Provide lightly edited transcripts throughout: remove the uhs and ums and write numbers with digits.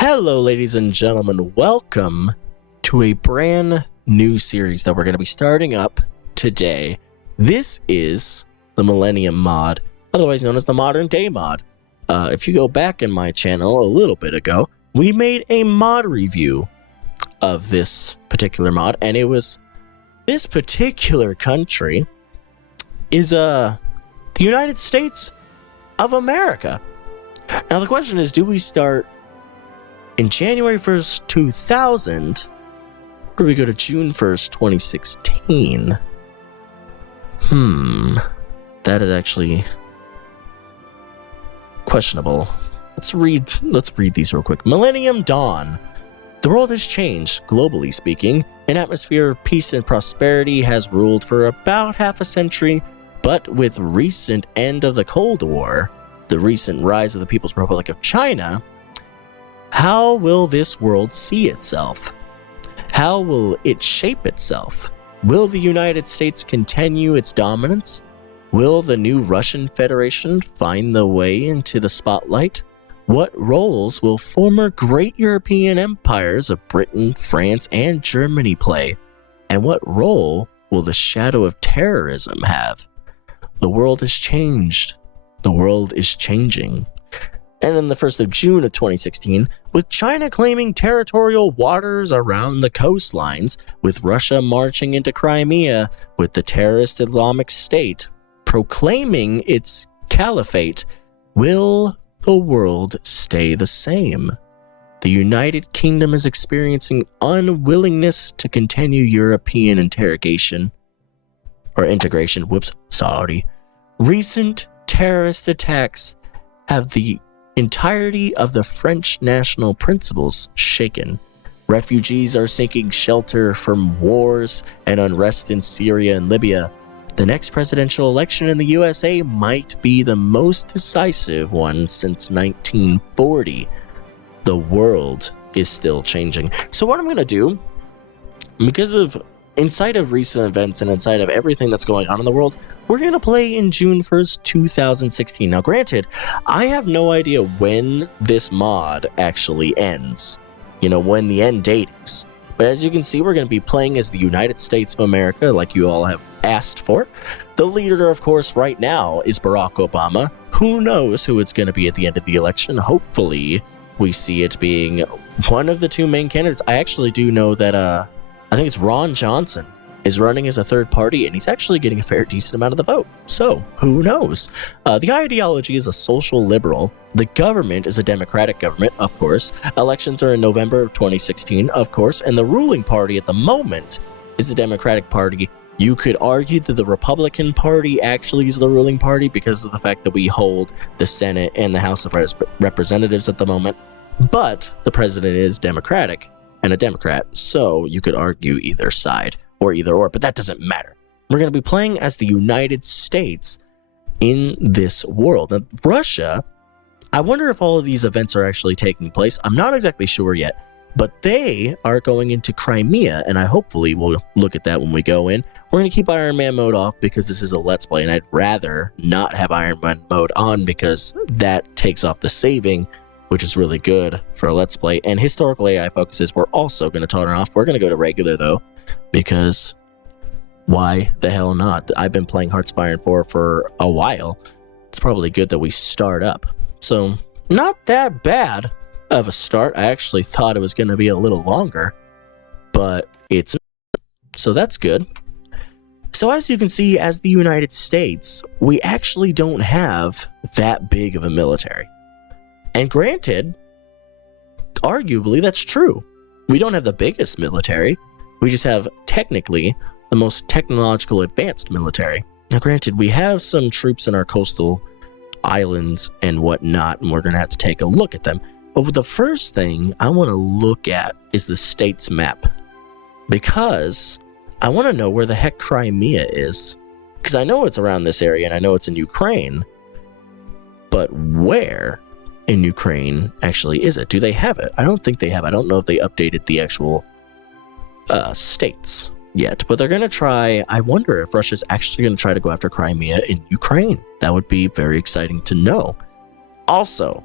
Hello, ladies and gentlemen. Welcome to a brand new series that we're going to be starting up today. This is the Millennium Mod, otherwise known as the Modern Day Mod. If you go back in my channel a little bit ago, we made a mod review of this particular mod, and it was this particular country is the United States of America. Now the question is, do we start in January 1st, 2000, or do we go to June 1st, 2016? That is actually questionable. Let's read these real quick. Millennium Dawn. The world has changed, globally speaking. An atmosphere of peace and prosperity has ruled for about half a century, but with recent end of the Cold War, the recent rise of the People's Republic of China, how will this world see itself? How will it shape itself? Will the United States continue its dominance? Will the new Russian Federation find the way into the spotlight? What roles will former great European empires of Britain, France, and Germany play? And what role will the shadow of terrorism have? The world has changed. The world is changing. And on the 1st of June of 2016, with China claiming territorial waters around the coastlines, with Russia marching into Crimea, with the terrorist Islamic State proclaiming its caliphate, will the world stay the same? The United Kingdom is experiencing unwillingness to continue European integration. Recent terrorist attacks have the entirety of the French national principles shaken. Refugees are seeking shelter from wars and unrest in Syria and Libya. The next presidential election in the USA might be the most decisive one since 1940. The world is still changing. So what I'm going to do, because of inside of recent events and inside of everything that's going on in the world, we're going to play in June 1st, 2016. Now, granted, I have no idea when this mod actually ends. When the end date is. But as you can see, we're going to be playing as the United States of America, like you all have asked for. The leader, of course, right now is Barack Obama. Who knows who it's going to be at the end of the election? Hopefully, we see it being one of the two main candidates. I actually do know that, I think it's Ron Johnson is running as a third party, and he's actually getting a fair decent amount of the vote. So, who knows? The ideology is a social liberal. The government is a democratic government, of course. Elections are in November of 2016, of course. And the ruling party at the moment is the Democratic Party. You could argue that the Republican Party actually is the ruling party because of the fact that we hold the Senate and the House of Representatives at the moment. But the president is Democratic and a Democrat, so you could argue either side or either or, but that doesn't matter. We're going to be playing as the United States in this world. Now, Russia, I wonder if all of these events are actually taking place. I'm not exactly sure yet, but they are going into Crimea, and I hopefully will look at that when we go in. We're going to keep Iron Man mode off because this is a Let's Play, and I'd rather not have Iron Man mode on because that takes off the saving, which is really good for a Let's Play. And historical AI focuses, we're also going to turn off. We're going to go to regular, though, because why the hell not? I've been playing Hearts of Iron 4 for a while. It's probably good that we start up. So, not that bad of a start. I actually thought it was going to be a little longer, but it's not. So that's good. So as you can see, as the United States, we actually don't have that big of a military. And granted, arguably that's true. We don't have the biggest military. We just have technically the most technological advanced military. Now granted, we have some troops in our coastal islands and whatnot, and we're going to have to take a look at them. But the first thing I want to look at is the state's map, because I want to know where the heck Crimea is. Because I know it's around this area and I know it's in Ukraine, but where in Ukraine actually is it? Do they have it? I don't think they have. I don't know if they updated the actual states yet, but they're going to try. I wonder if Russia's actually going to try to go after Crimea in Ukraine. That would be very exciting to know. Also,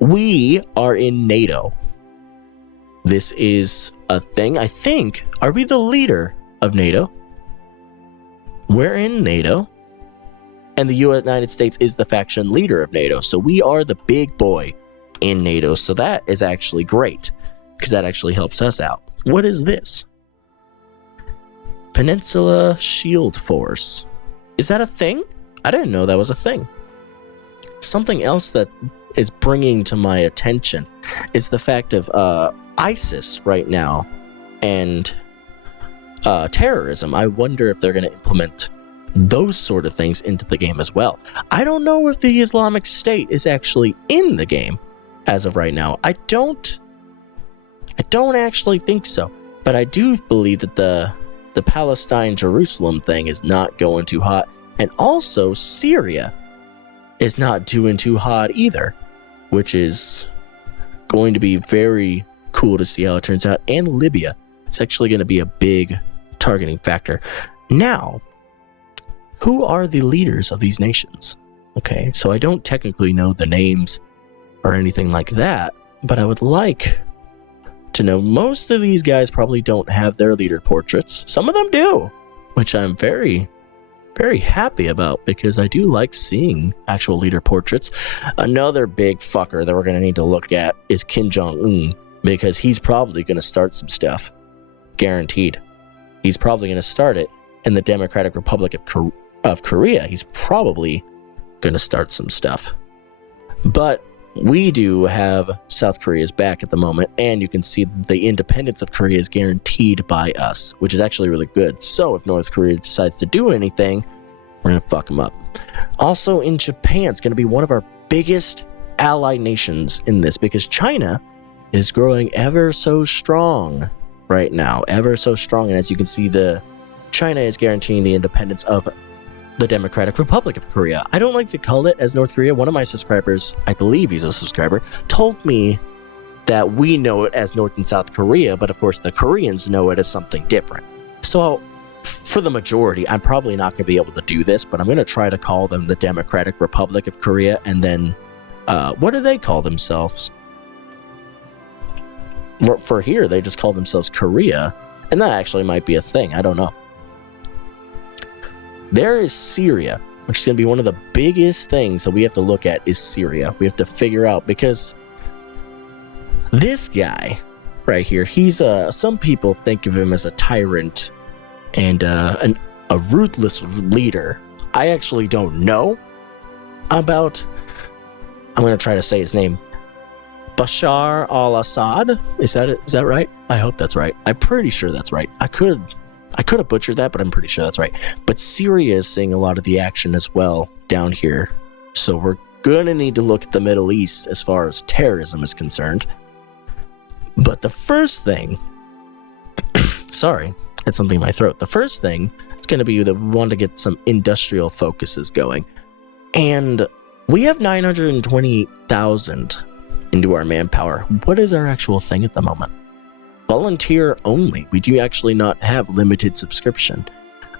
we are in NATO. This is a thing. I think, are we the leader of NATO? We're in NATO. And the United States is the faction leader of NATO. So we are the big boy in NATO. So that is actually great, because that actually helps us out. What is this? Peninsula Shield Force. Is that a thing? I didn't know that was a thing. Something else that is bringing to my attention is the fact of ISIS right now and terrorism. I wonder if they're going to implement those sort of things into the game as well. I don't know if the Islamic State is actually in the game as of right now. I don't actually think so, but I do believe that the Palestine-Jerusalem thing is not going too hot, and also Syria is not doing too hot either, which is going to be very cool to see how it turns out. And Libya is actually going to be a big targeting factor. Now, who are the leaders of these nations? Okay, so I don't technically know the names or anything like that, but I would like to know. Most of these guys probably don't have their leader portraits. Some of them do, which I'm very, very happy about, because I do like seeing actual leader portraits. Another big fucker that we're going to need to look at is Kim Jong-un, because he's probably going to start some stuff. Guaranteed. He's probably going to start it in the Democratic Republic of Korea. He's probably going to start some stuff. But we do have South Korea's back at the moment, and you can see the independence of Korea is guaranteed by us, which is actually really good. So if North Korea decides to do anything, we're going to fuck them up. Also in Japan, it's going to be one of our biggest ally nations in this, because China is growing ever so strong right now, ever so strong. And as you can see, China is guaranteeing the independence of the Democratic Republic of Korea. I don't like to call it as North Korea. One of my subscribers, I believe he's a subscriber, told me that we know it as North and South Korea, but of course the Koreans know it as something different. So for the majority, I'm probably not going to be able to do this, but I'm going to try to call them the Democratic Republic of Korea. And then, what do they call themselves? For here, they just call themselves Korea, and that actually might be a thing. I don't know. There is Syria, which is going to be one of the biggest things that we have to look at is Syria. We have to figure out, because this guy right here, he's some people think of him as a tyrant and a ruthless leader. I actually don't know about, I'm going to try to say his name, Bashar al-Assad. Is that right? I hope that's right. I'm pretty sure that's right. I could have butchered that, but I'm pretty sure that's right. But Syria is seeing a lot of the action as well down here. So we're going to need to look at the Middle East as far as terrorism is concerned. But the first thing, sorry, I had something in my throat. The first thing is going to be that we want to get some industrial focuses going. And we have 928,000 into our manpower. What is our actual thing at the moment? Volunteer only. We do actually not have limited subscription,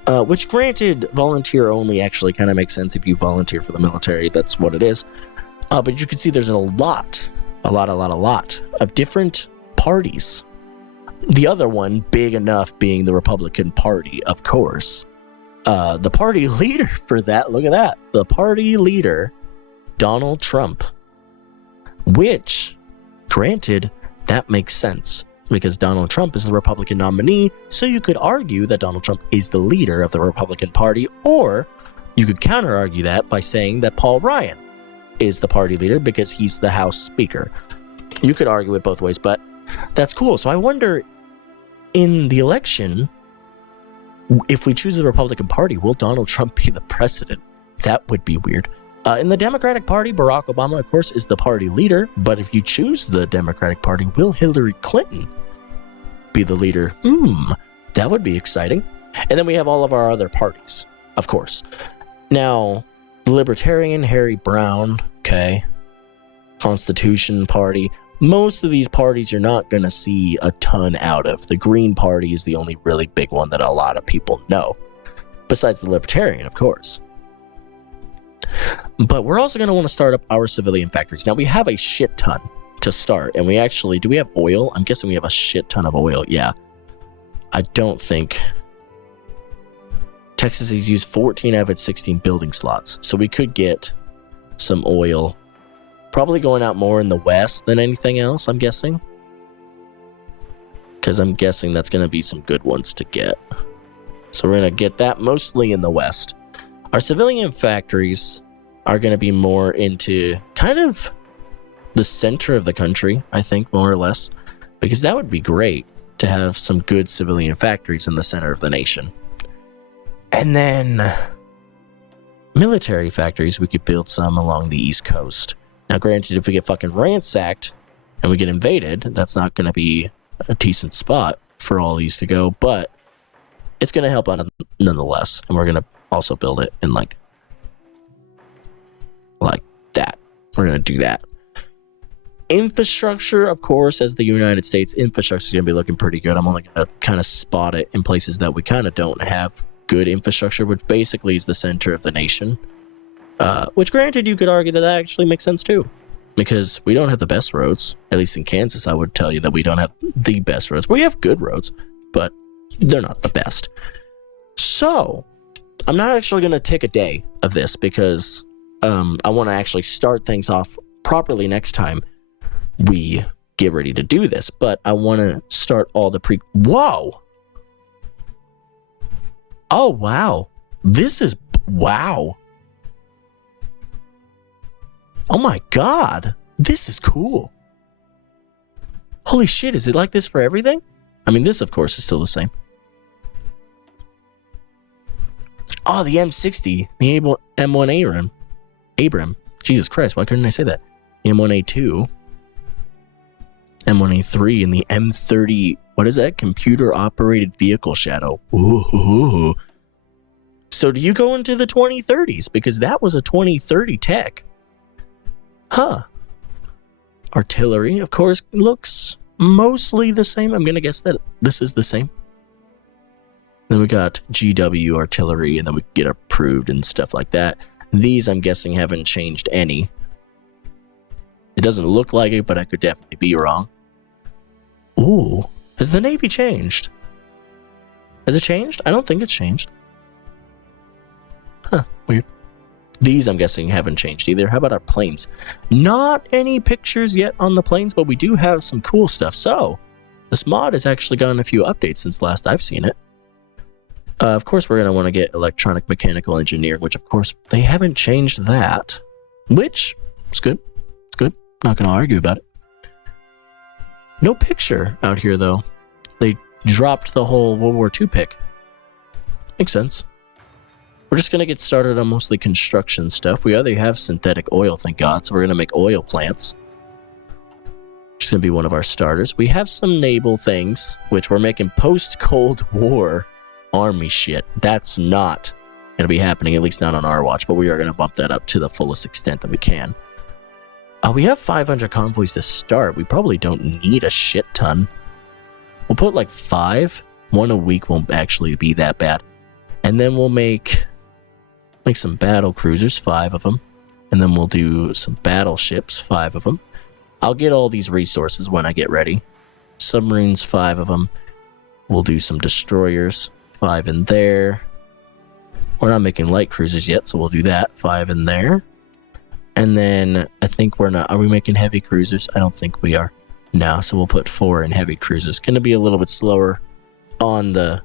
which granted, volunteer only actually kind of makes sense if you volunteer for the military. That's what it is. But you can see there's a lot of different parties. The other one, big enough, being the Republican Party, of course. The party leader for that, look at that. The party leader, Donald Trump. Which, granted, that makes sense, because Donald Trump is the Republican nominee, so you could argue that Donald Trump is the leader of the Republican Party, or you could counter-argue that by saying that Paul Ryan is the party leader because he's the House Speaker. You could argue it both ways, but that's cool. So I wonder, in the election, if we choose the Republican Party, will Donald Trump be the president? That would be weird. In the Democratic Party, Barack Obama, of course, is the party leader. But if you choose the Democratic Party, will Hillary Clinton be the leader? That would be exciting. And then we have all of our other parties, of course. Now, the Libertarian, Harry Brown, okay, Constitution Party. Most of these parties you're not going to see a ton out of. The Green Party is the only really big one that a lot of people know. Besides the Libertarian, of course. But we're also going to want to start up our civilian factories. Now, we have a shit ton to start. And we actually, do we have oil? I'm guessing we have a shit ton of oil. Yeah. I don't think... Texas has used 14 out of its 16 building slots. So we could get some oil. Probably going out more in the west than anything else, I'm guessing. Because I'm guessing that's going to be some good ones to get. So we're going to get that mostly in the west. Our civilian factories are going to be more into kind of the center of the country, I think, more or less. Because that would be great to have some good civilian factories in the center of the nation. And then military factories, we could build some along the East Coast. Now, granted, if we get fucking ransacked and we get invaded, that's not going to be a decent spot for all these to go, but it's going to help out nonetheless. And we're going to also build it in like that. We're going to do that. Infrastructure, of course, as the United States, infrastructure is going to be looking pretty good. I'm only going to kind of spot it in places that we kind of don't have good infrastructure, which basically is the center of the nation. Which, granted, you could argue that actually makes sense too, because we don't have the best roads. At least in Kansas, I would tell you that we don't have the best roads. We have good roads, but they're not the best. So, I'm not actually going to take a day of this because I want to actually start things off properly next time we get ready to do this. But I want to start all the Whoa! Oh, wow. This is... Wow. Oh my god. This is cool. Holy shit, is it like this for everything? I mean, this, of course, is still the same. Oh, the M60. The M1 Abram. Jesus Christ, why couldn't I say that? The M1A2. M1A3 and the M30... What is that? Computer-operated vehicle shadow. Ooh. So do you go into the 2030s? Because that was a 2030 tech. Huh. Artillery, of course, looks mostly the same. I'm going to guess that this is the same. Then we got GW artillery, and then we get approved and stuff like that. These, I'm guessing, haven't changed any. It doesn't look like it, but I could definitely be wrong. Ooh. Has the Navy changed? Has it changed? I don't think it's changed. Huh, weird. These, I'm guessing, haven't changed either. How about our planes? Not any pictures yet on the planes, but we do have some cool stuff. So, this mod has actually gotten a few updates since last I've seen it. Of course, we're going to want to get electronic mechanical engineer, which, of course, they haven't changed that. Which, is good. It's good. Not going to argue about it. No picture out here, though. They dropped the whole World War II pick. Makes sense. We're just going to get started on mostly construction stuff. We already have synthetic oil, thank God, so we're going to make oil plants. Which is going to be one of our starters. We have some naval things, which we're making post-Cold War army shit. That's not going to be happening, at least not on our watch, but we are going to bump that up to the fullest extent that we can. We have 500 convoys to start. We probably don't need a shit ton. We'll put like 5. 1 a week won't actually be that bad. And then we'll make some battle cruisers, 5 of them. And then we'll do some battleships, 5 of them. I'll get all these resources when I get ready. Submarines, 5 of them. We'll do some destroyers, 5 in there. We're not making light cruisers yet, so we'll do that, 5 in there. And then I think we're not... Are we making heavy cruisers? I don't think we are. No, so we'll put 4 in heavy cruisers. Going to be a little bit slower on the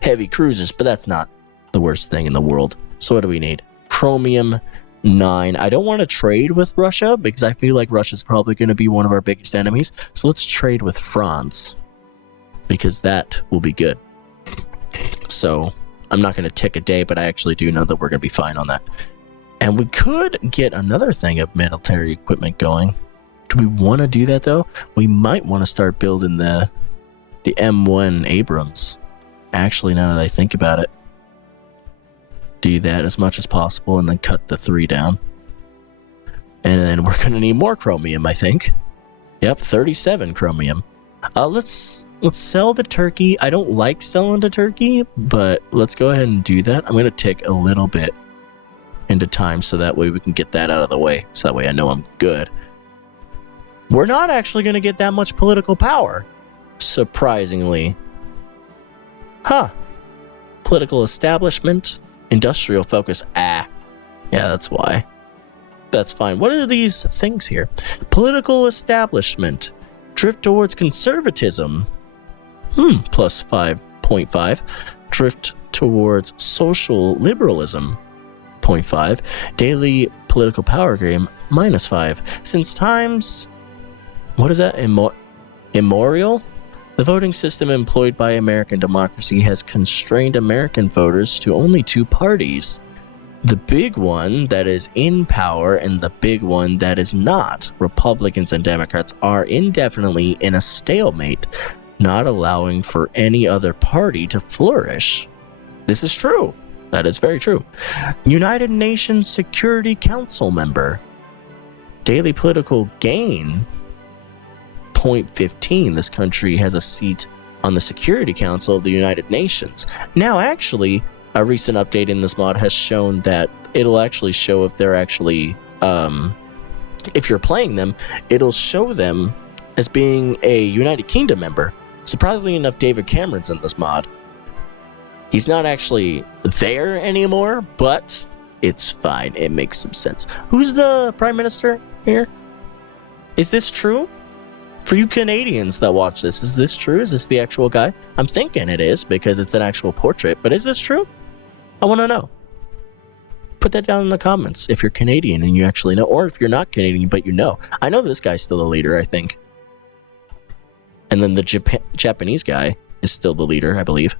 heavy cruisers, but that's not the worst thing in the world. So what do we need? Chromium 9. I don't want to trade with Russia because I feel like Russia's probably going to be one of our biggest enemies. So let's trade with France because that will be good. So I'm not going to tick a day, but I actually do know that we're going to be fine on that. And we could get another thing of military equipment going. Do we want to do that, though? We might want to start building the M1 Abrams. Actually, now that I think about it. Do that as much as possible and then cut the 3 down. And then we're going to need more chromium, I think. Yep, 37 chromium. Let's sell to Turkey. I don't like selling to Turkey, but let's go ahead and do that. I'm going to tick a little bit into time so that way we can get that out of the way. So that way I know I'm good. we're not actually going to get that much political power, surprisingly. Huh. Political establishment, industrial focus. Yeah, that's why. That's fine. What are these things here? Political establishment, drift towards conservatism. Plus 5.5. Drift towards social liberalism. 0.5. Daily political power game. -5. Since times... What is that? Immemorial? The voting system employed by American democracy has constrained American voters to only 2 parties. The big one that is in power and the big one that is not. Republicans and Democrats are indefinitely in a stalemate, not allowing for any other party to flourish. This is true. That is very true. United Nations Security Council member. Daily political gain. 0.15. This country has a seat on the Security Council of the United Nations. Now, actually, a recent update in this mod has shown that it'll actually show if they're actually, if you're playing them, it'll show them as being a United Kingdom member. Surprisingly enough, David Cameron's in this mod. He's not actually there anymore, but it's fine. It makes some sense. Who's the Prime Minister here? Is this true? For you Canadians that watch this, is this true? Is this the actual guy? I'm thinking it is because it's an actual portrait, but is this true? I want to know. Put that down in the comments if you're Canadian and you actually know, or if you're not Canadian but you know. I know this guy's still the leader, I think. And then the Japanese guy is still the leader, I believe.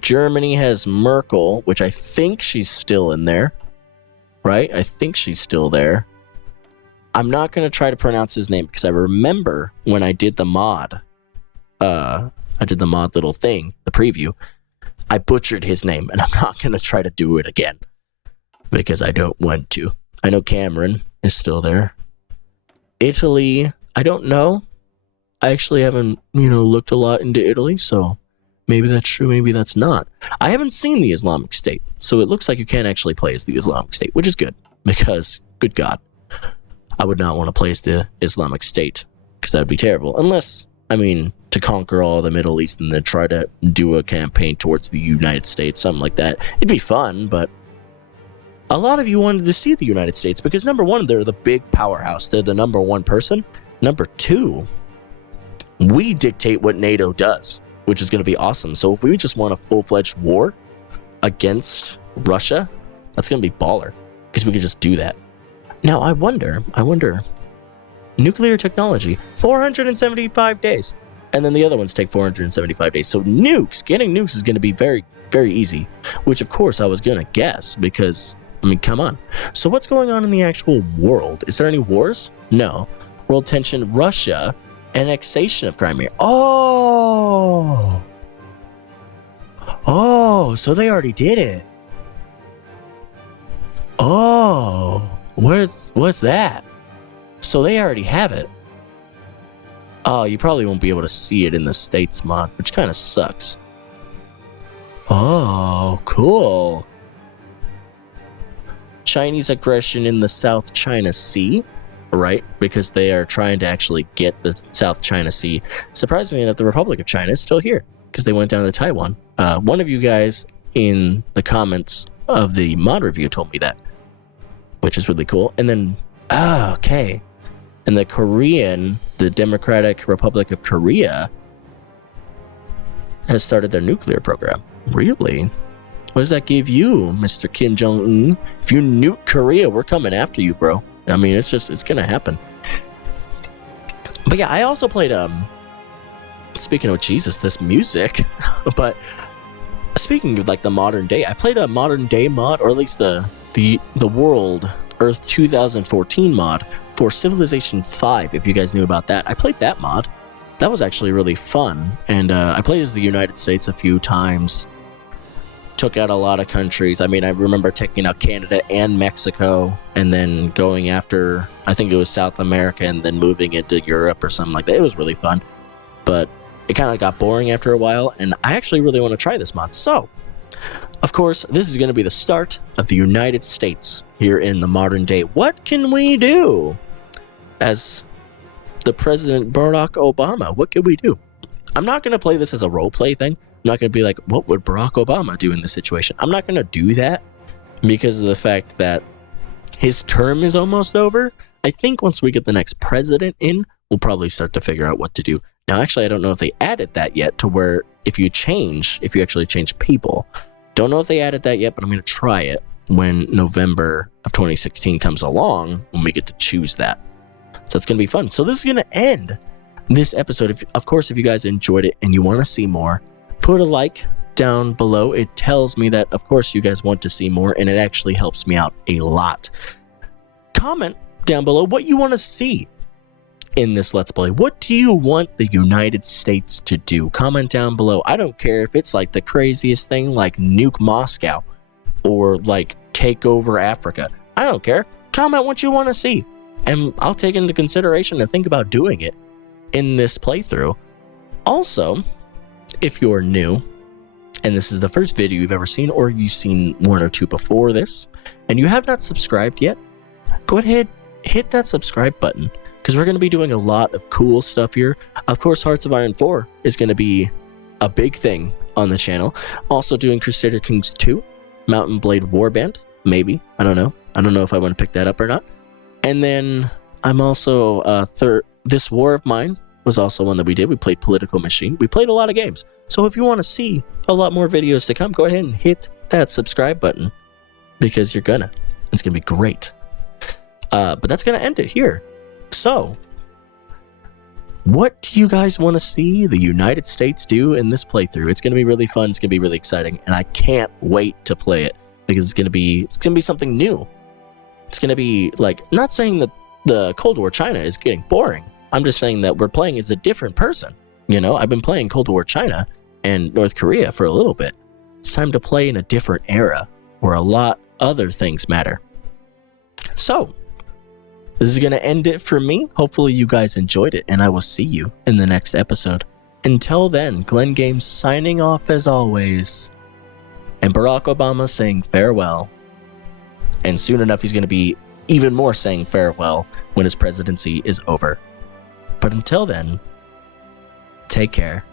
Germany has Merkel, which I think she's still in there. Right? I think she's still there. I'm not going to try to pronounce his name because I remember when I did the mod. I did the mod little thing, the preview. I butchered his name, and I'm not going to try to do it again because I don't want to. I know Cameron is still there. Italy, I don't know. I actually haven't, looked a lot into Italy, so maybe that's true, maybe that's not. I haven't seen the Islamic State, so it looks like you can't actually play as the Islamic State, which is good because, good God, I would not want to play as the Islamic State because that would be terrible. Unless, to conquer all the Middle East and then try to do a campaign towards the United States, something like that. It'd be fun, but a lot of you wanted to see the United States because, number one, they're the big powerhouse. They're the number one person. Number two, we dictate what NATO does, which is going to be awesome. So if we just want a full-fledged war against Russia, that's going to be baller because we could just do that. Now, I wonder, nuclear technology, 475 days. And then the other ones take 475 days. So getting nukes is going to be very, very easy, which of course I was going to guess because, come on. So what's going on in the actual world? Is there any wars? No. World tension, Russia, annexation of Crimea. Oh, so they already did it. Oh, what's that? So they already have it. Oh, you probably won't be able to see it in the States mod, which kind of sucks. Oh, cool. Chinese aggression in the South China Sea, right? Because they are trying to actually get the South China Sea. Surprisingly enough, the Republic of China is still here because they went down to Taiwan. One of you guys in the comments of the mod review told me that, which is really cool. And then, okay. And the Democratic Republic of Korea has started their nuclear program. Really? What does that give you, Mr. Kim Jong-un? If you nuke Korea, we're coming after you, bro. It's going to happen. But yeah, I also played, speaking of Jesus, this music, but speaking of like the modern day, I played a modern day mod, or at least the World Earth 2014 mod for Civilization 5, if you guys knew about that. I played that mod. That was actually really fun, and I played as the United States a few times. Took out a lot of countries. I remember taking out Canada and Mexico, and then going after, I think it was South America, and then moving into Europe or something like that. It was really fun, but it kind of got boring after a while, and I actually really want to try this mod. So, of course, this is going to be the start of the United States here in the modern day. What can we do? as the President Barack Obama. What could we do? I'm not going to play this as a role play thing. I'm not going to be like, what would Barack Obama do in this situation? I'm not going to do that because of the fact that his term is almost over. I think once we get the next president in, we'll probably start to figure out what to do. Now, actually, I don't know if they added that yet to where if you actually change people. Don't know if they added that yet, but I'm going to try it when November of 2016 comes along, when we get to choose that. So it's going to be fun. So this is going to end this episode. Of course, if you guys enjoyed it and you want to see more, put a like down below. It tells me that, of course, you guys want to see more, and it actually helps me out a lot. Comment down below what you want to see in this Let's Play. What do you want the United States to do? Comment down below. I don't care if it's like the craziest thing, like nuke Moscow or like take over Africa. I don't care. Comment what you want to see, and I'll take into consideration and think about doing it in this playthrough. Also, if you're new and this is the first video you've ever seen, or you've seen one or two before this, and you have not subscribed yet, go ahead, hit that subscribe button, because we're going to be doing a lot of cool stuff here. Of course, Hearts of Iron 4 is going to be a big thing on the channel. Also doing Crusader Kings 2, Mountain Blade Warband, maybe. I don't know. I don't know if I want to pick that up or not. And then I'm also, this War of Mine was also one that we did. We played Political Machine. We played a lot of games. So if you want to see a lot more videos to come, go ahead and hit that subscribe button, because you're gonna. It's gonna be great. But that's gonna end it here. So, what do you guys want to see the United States do in this playthrough? It's gonna be really fun. It's gonna be really exciting, and I can't wait to play it, because it's gonna be something new. It's gonna be like, not saying that the Cold War China is getting boring. I'm just saying that we're playing as a different person. You know, I've been playing Cold War China and North Korea for a little bit. It's time to play in a different era where a lot other things matter. So, this is going to end it for me. Hopefully you guys enjoyed it, and I will see you in the next episode. Until then, Glenn Games signing off as always, and Barack Obama saying farewell. And soon enough, he's going to be even more saying farewell when his presidency is over. But until then, take care.